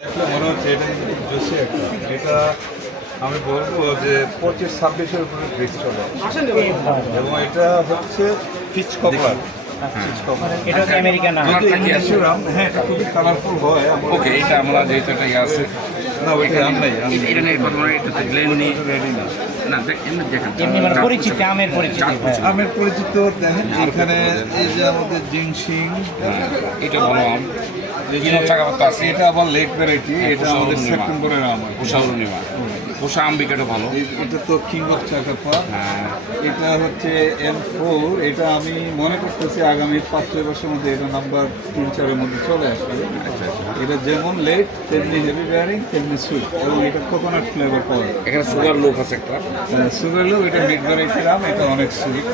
দেখলে মনে হচ্ছে এটা কিন্তু জোশি একটা। এটা আমি বলবো যে 25-26-এর উপরে ব্রিজ চলে এবং এটা হচ্ছে পিচ কপার। এটা হচ্ছে আমেরিকান না। হ্যাঁ, এটা খুবই কালারফুল হয়। ওকে, এটা আমরা যেহেতু এটা ইয়ে আছে না, ওইটা আম নাই, এটা নিয়ে কথা বলে এটা গ্লেন নিয়ে রেডি না। না এমনি দেখেন এমনি মানে পরিচিত, আমের পরিচিত। আমের পরিচিত দেখেন এখানে এই যে আমাদের জিংসিং, এটা ভালো আম এই যে কিনো টাকা তো আছে এটা আবার লেট ভ্যারাইটি, এটা পোষা আমাদের অরুণিমা। সেপ্টেম্বরের আম। পোষা অরুণিমা পোষা আম বিকেটও ভালো। এটা তো কিং অফ চাকাপা। হ্যাঁ এটা হচ্ছে M4। এটা আমি মনে করতেছি আগামী 5-6 বছরের মধ্যে এটা নাম্বার 3-4-এর মধ্যে চলে আসবে। আচ্ছা আচ্ছা, এটা যেমন লেট তেমনি হেভি বেয়ারিং তেমনি সুইট এবং এটা কোকোনাট ফ্লেভার পাওয়া যায়। এখানে সুগার লোক আছে একটা। সুগার লো, এটা মিড ভ্যারাইটির আম, এটা অনেক সুইট।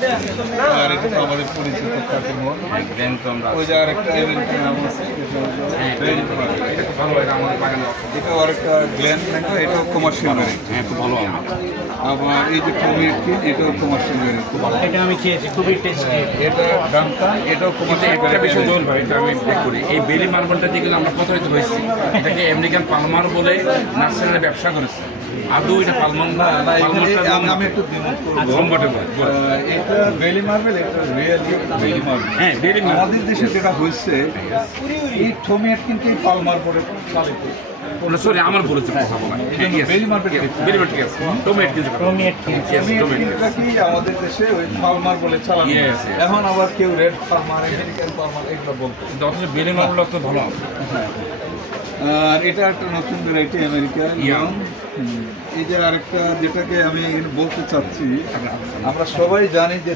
আর এটা তো আমাদের পরিচিত কাটিমন। গ্লেন তো আমরা ওই যে আরেকটা আমেরিকান আম আছে, এটা হলো এটা খুব ভালো, এটা আমাদের বাগানে আছে। এটা আরেকটা গ্ল্যান ম্যাঙ্গো, এটাও কমার্শিয়াল ভ্যারাইটি। হ্যাঁ খুব ভালো আম। আবার এই যে টমেটিন, এটাও কমার্শিয়াল ভ্যারাইটি। এটা আমি খেয়েছি, খুবই টেস্টি। এটা ডামটা, এটাও কিন্তু কমার্শিয়াল একটা বিষয় ভ্যারাইটি। জল ভাই, এটা আমি ব্যাক করি, এই বেলি মার্বলটা দিয়ে কিন্তু আমরা প্রতারিত হয়েছি। এটাকে আমেরিকান পালমার বলে নার্সারিতে ব্যবসা করেছে। আদৌ এটা পালমার না, না, এখানে পালমারটা আমি একটু দ্বিমত করবো। কমফোর্টেবল। এটা বেলি মার্বেল, এটা রিয়েলি বেলি মার্বেল। হ্যাঁ বেলি আমাদের দেশে যেটা হয়েছে, এই টমেট কিন্তু এই পাল মার্বেলে চালিত। সরি আমার বলেছে কথা বলা। এই জন্য বেলি মার্বেল বেলি মার্বেল ঠিক আছে, টমেট কিন্তু টমেট টমেটটা কি আমাদের দেশে ওই পাল মার্বেলে চালানো। Yes, yes. এখন আবার কেউ রেড পালমার, আমেরিকান পালমার এগুলো বলতো। অথচ বেলি মার্বল তো ভালো আম। আর এটা একটা নতুন ভ্যারাইটি আমেরিকান। Yeah. এই যে আরেকটা যেটাকে আমি বলতে চাচ্ছি, আমরা সবাই জানি যে